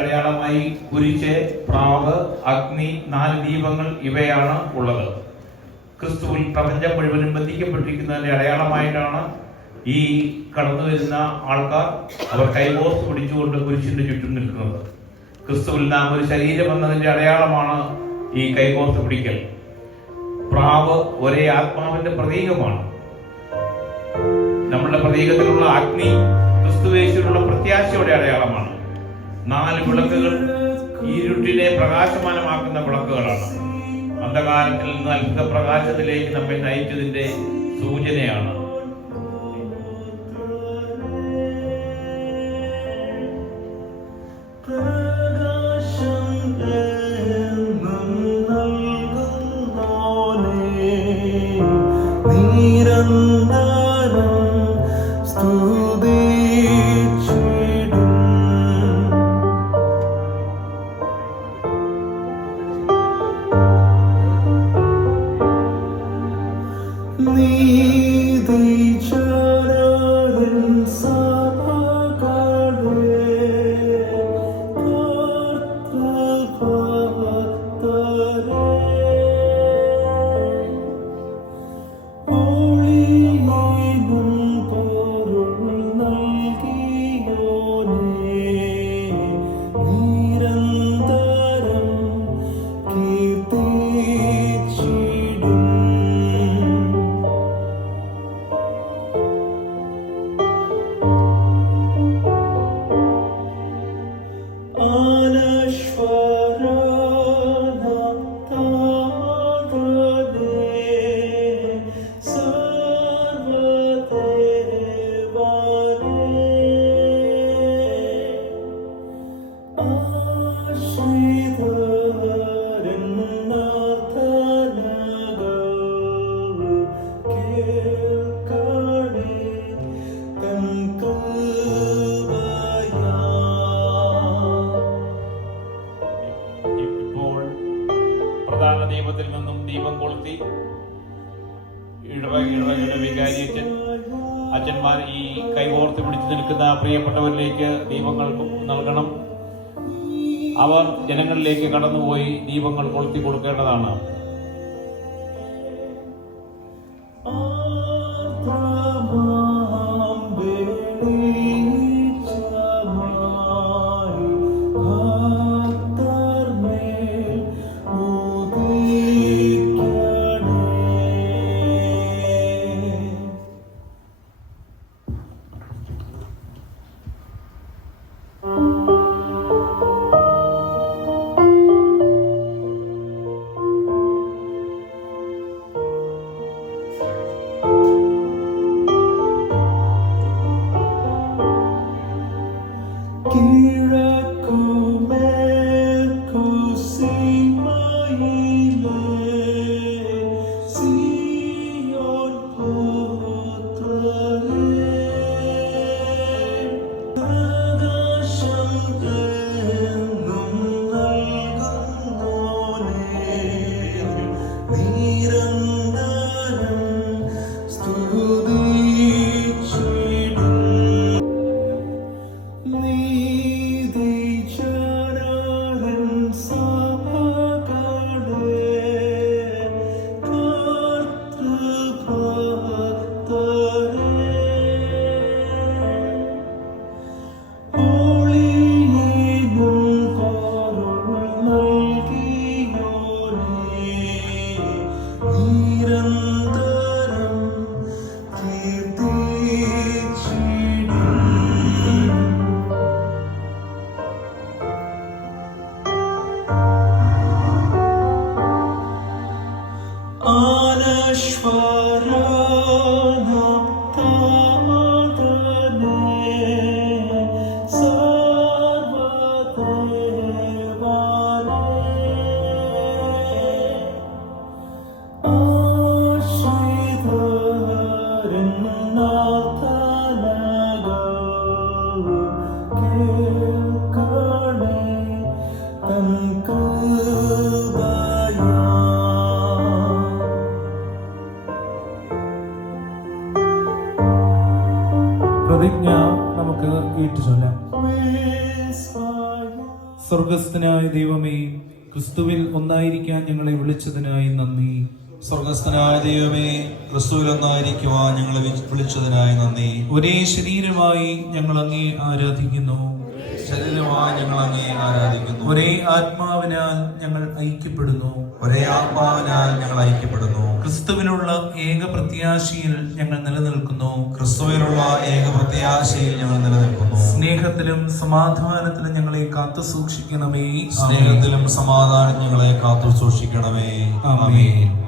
അടയാളമായി കുരിശ്, പ്രാവ്, അഗ്നി, 4 ദീപങ്ങൾ ഇവയാണ് ഉള്ളത്. ക്രിസ്തുവിൽ പ്രപഞ്ചം മുഴുവനും ബന്ധിക്കപ്പെട്ടിരിക്കുന്നതിന്റെ അടയാളമായിട്ടാണ് ഈ കടന്നു വരുന്ന ആൾക്കാർ അവർ കൈകോർത്ത് പിടിച്ചുകൊണ്ട് കുരിശിന്റെ ചുറ്റും നിൽക്കുന്നത്. ക്രിസ്തുവിൽ നാം ഒരു ശരീരം എന്നതിന്റെ അടയാളമാണ് ഈ കൈകോർത്ത് പിടിക്കൽ. പ്രാവ് ഒരേ ആത്മാവിന്റെ പ്രതീകമാണ്. നമ്മുടെ പ്രതീകത്തിലുള്ള അഗ്നി ക്രിസ്തുവേശുവിലുള്ള പ്രത്യാശയുടെ അടയാളമാണ്. 4 വിളക്കുകൾ ഇരുട്ടിനെ പ്രകാശമാനമാക്കുന്ന വിളക്കുകളാണ്. അന്ധകാരത്തിൽ നിന്ന് അത്ഭുത പ്രകാശത്തിലേക്ക് നമ്മെ നയിച്ചതിന്റെ സൂചനയാണ്. ദീപത്തിൽ നിന്നും ദീപം കൊളുത്തി ഇടവകയുടെ വികാരിയച്ഛൻ, അച്ഛന്മാർ ഈ കൈകോർത്ത് പിടിച്ചു നിൽക്കുന്ന പ്രിയപ്പെട്ടവരിലേക്ക് ദീപങ്ങൾ നൽകണം. അവർ ജനങ്ങളിലേക്ക് കടന്നുപോയി ദീപങ്ങൾ കൊളുത്തി കൊടുക്കേണ്ടതാണ്. സ്വർഗസ്ഥനായ ദൈവമേ, ക്രിസ്തുവിൽ ഒന്നായിരിക്കാൻ ഞങ്ങളെ വിളിച്ചതിനായി നന്ദി. സ്വർഗസ്ഥനായ ദൈവമേ, ക്രിസ്തുവിൽ ഒന്നായിരിക്കുവാൻ ഞങ്ങളെ വിളിച്ചതിനായി നന്ദി. ഒരേ ശരീരമായി ഞങ്ങൾ അങ്ങേ ആരാധിക്കുന്നു. ശരീരമായി ഞങ്ങൾ അങ്ങേ ആരാധിക്കുന്നു. ഒരേ ആത്മാവിനാൽ ഞങ്ങൾ ഐക്യപ്പെടുന്നു. ഒരേ ആത്മാവിനാൽ ഞങ്ങൾ ഐക്യപ്പെടുന്നു. ക്രിസ്തുവിലുള്ള ഏക പ്രത്യാശയിൽ ഞങ്ങൾ നിലനിൽക്കുന്നു. ക്രിസ്തുവിലുള്ള ഏക പ്രത്യാശയിൽ ഞങ്ങൾ നിലനിൽക്കുന്നു. സ്നേഹത്തിലും സമാധാനത്തിലും ഞങ്ങളെ കാത്തു സൂക്ഷിക്കണമേ. സ്നേഹത്തിലും സമാധാനം ഞങ്ങളെ കാത്തു സൂക്ഷിക്കണമേ. ആമേൻ.